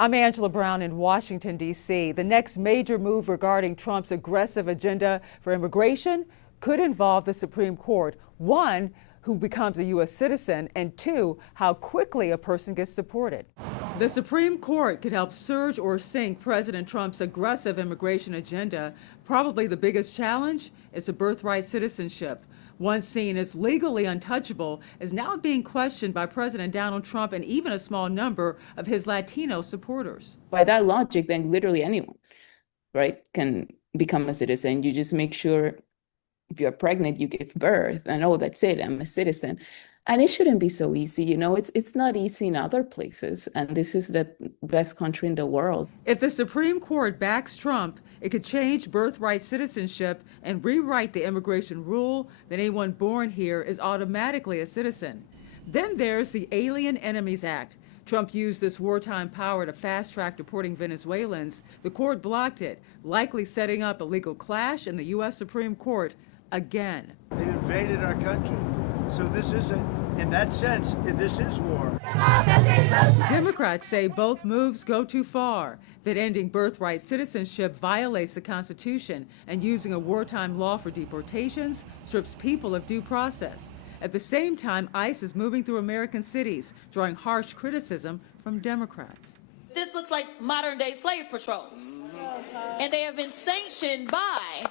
I'm Angela Brown in Washington, D.C. The next major move regarding Trump's aggressive agenda for immigration could involve the Supreme Court. One, who becomes a U.S. citizen, and two, how quickly a person gets deported. The Supreme Court could help surge or sink President Trump's aggressive immigration agenda. Probably the biggest challenge is a birthright citizenship. Once seen as legally untouchable, is now being questioned by President Donald Trump and even a small number of his Latino supporters. By that logic, then literally anyone, right, can become a citizen. You just make sure if you're pregnant, you give birth, and oh, that's it, I'm a citizen. And it shouldn't be so easy. You know, it's not easy in other places, and this is the best country in the world. If the Supreme Court backs Trump, it could change birthright citizenship and rewrite the immigration rule that anyone born here is automatically a citizen. Then there's the Alien Enemies Act. Trump used this wartime power to fast-track deporting Venezuelans. The court blocked it, likely setting up a legal clash in the U.S. Supreme Court again. They invaded our country. So this isn't, in that sense, this is war. Democrats say both moves go too far, that ending birthright citizenship violates the Constitution, and using a wartime law for deportations strips people of due process. At the same time, ICE is moving through American cities, drawing harsh criticism from Democrats. This looks like modern-day slave patrols, and they have been sanctioned by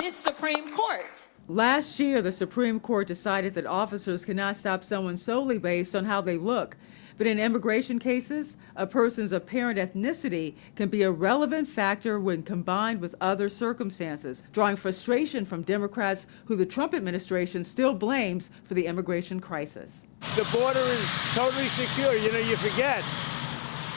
this Supreme Court. Last year, the Supreme Court decided that officers cannot stop someone solely based on how they look. But in immigration cases, a person's apparent ethnicity can be a relevant factor when combined with other circumstances, drawing frustration from Democrats who the Trump administration still blames for the immigration crisis. The border is totally secure. You know, you forget,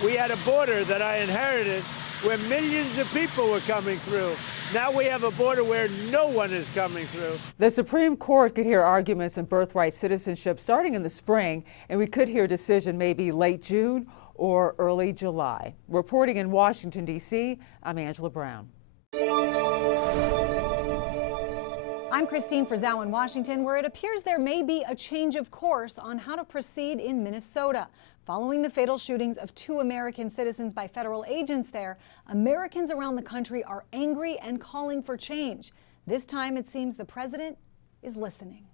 we had a border that I inherited where millions of people were coming through. Now we have a border where no one is coming through. The Supreme Court could hear arguments in birthright citizenship starting in the spring, and we could hear a decision maybe late June or early July. Reporting in Washington, D.C., I'm Angela Brown. I'm Christine Frizzau in Washington, where it appears there may be a change of course on how to proceed in Minnesota. Following the fatal shootings of 2 American citizens by federal agents there, Americans around the country are angry and calling for change. This time, it seems the president is listening.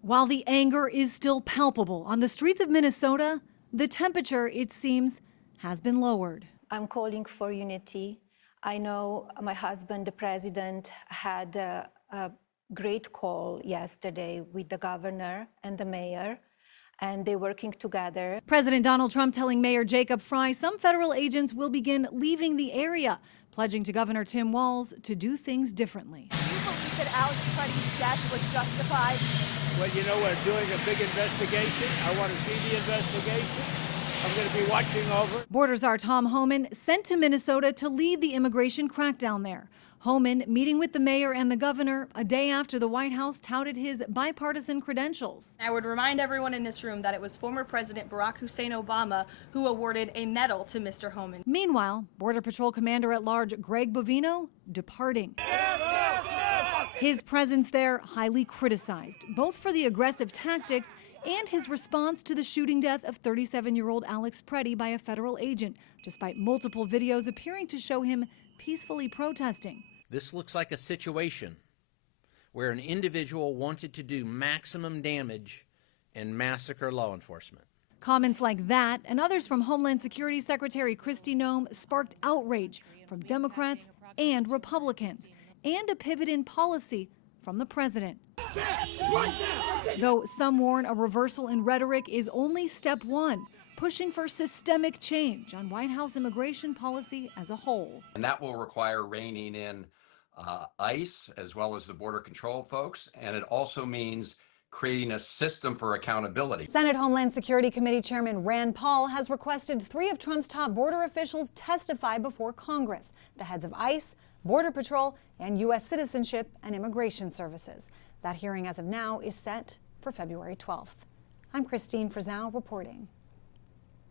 While the anger is still palpable on the streets of Minnesota, the temperature, it seems, has been lowered. I'm calling for unity. I know my husband, the president, had a great call yesterday with the governor and the mayor, and they're working together. President Donald Trump telling Mayor Jacob Frey some federal agents will begin leaving the area, pledging to Governor Tim Walz to do things differently. Do you believe that Alex Freddie's death was justified? Well, you know, we're doing a big investigation. I want to see the investigation. I'm going to be watching over. Border Czar Tom Homan sent to Minnesota to lead the immigration crackdown there. Homan meeting with the mayor and the governor a day after the White House touted his bipartisan credentials. I would remind everyone in this room that it was former President Barack Hussein Obama who awarded a medal to Mr. Homan. Meanwhile, Border Patrol Commander-at-Large Greg Bovino departing. His presence there highly criticized, both for the aggressive tactics and his response to the shooting death of 37-year-old Alex Freddie by a federal agent, despite multiple videos appearing to show him peacefully protesting. This looks like a situation where an individual wanted to do maximum damage and massacre law enforcement. Comments like that and others from Homeland Security Secretary Kristi Noem sparked outrage from Democrats and Republicans, and a pivot in policy from the president. Though some warn a reversal in rhetoric is only step one, pushing for systemic change on White House immigration policy as a whole. And that will require reining in ICE as well as the border control folks, and it also means creating a system for accountability. Senate Homeland Security Committee Chairman Rand Paul has requested 3 of Trump's top border officials testify before Congress, the heads of ICE, Border Patrol, and U.S. Citizenship and Immigration Services. That hearing as of now is set for February 12th. I'm Christine Frizzau reporting.